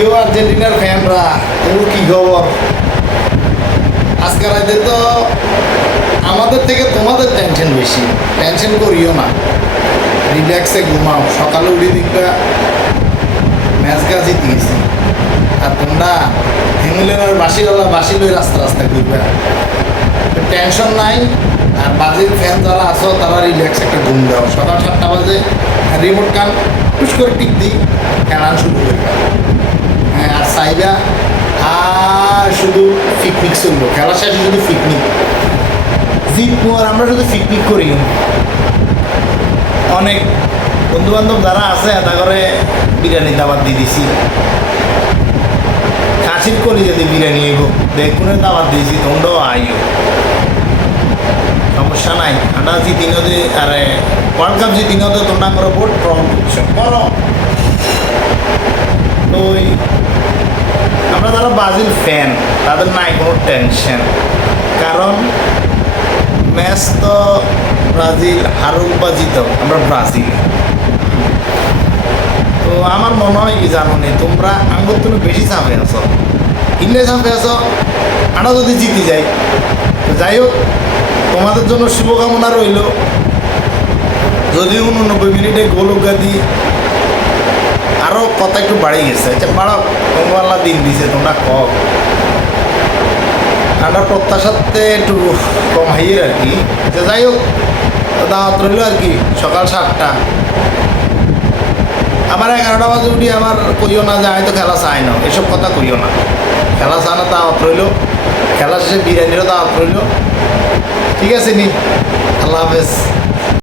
কেউ আর্জেন্টিনার ফ্যানরা তোর কি খবর? আজকে রাতে তো আমাদের থেকে তোমাদের টেনশন বেশি। টেনশন করিও না। রিল্যাক্সে ঘুমাও। সকালে উঠে দেখবা ম্যাচ গা জিতিয়েছি আর তোমরা হিমুলের বাসিওয়ালা বাসি লই রাস্তা রাস্তা ঘুরবে। টেনশন নাই। আর বাজির ফ্যান যারা আছো, তারা রিল্যাক্স একটা ঘুম দাও। সকাল সাতটা বাজে রিমোট কান পুশ করে টিপ দিই, খেলা শুরু হ্যাঁ আর সাইবা, আর শুধু পিকনিক চলবো। খেলা শেষে শুধু পিকনিক জিতবো আর আমরা শুধু পিকনিক করি। অনেক বন্ধু বান্ধব যারা আছে তা করে বিরিয়ানি দাবার দিয়ে দিছি। খাসির করি যদি বিরিয়ানি এগো বেগুনের দাবার দিয়েছি তোমরাও আইও। সমস্যা নাই। জিতি নদী আরে ওয়ার্ল্ড কাপ জিতি নদী তোমরা করো বোর্ড প্রবলেম করো তো ওই ব্রাজিল ফ্যান তাদের নাই কোনো টেনশন কারণ ম্যাচ তো ব্রাজিল হারুক বা জিতক, আমরা ব্রাজিল। তো আমার মনে হয় কি জানো নি, তোমরা আঙ্গুর তুমি বেশি চাপে আছো। ইন্ডিয়া চাপে আছো আমরা যদি জিতে যাই। তো যাই হোক, তোমাদের জন্য শুভকামনা রইল। যদি উননব্বই মিনিটে গোলকা দিই আরও কথা একটু বাড়ি গেছে। আচ্ছা বাড়াও তোমরা দিন দিছে, তোমরা কম আমরা প্রত্যাশাতে একটু কম হাইয়ের আর কি। তো যাই হোক, দাওয়াত রইল আর কি, সকাল সাতটা। আবার এগারোটা বাজে উঠি আবার কইও না যে আমি তো খেলা চাই না, এসব কথা কইও না। খেলা চায় না দাওয়াত রইল, খেলা শেষে বিরিয়ানিরও দাওয়াত রইল। ঠিক আছে নি? আল্লাহ হাফেজ।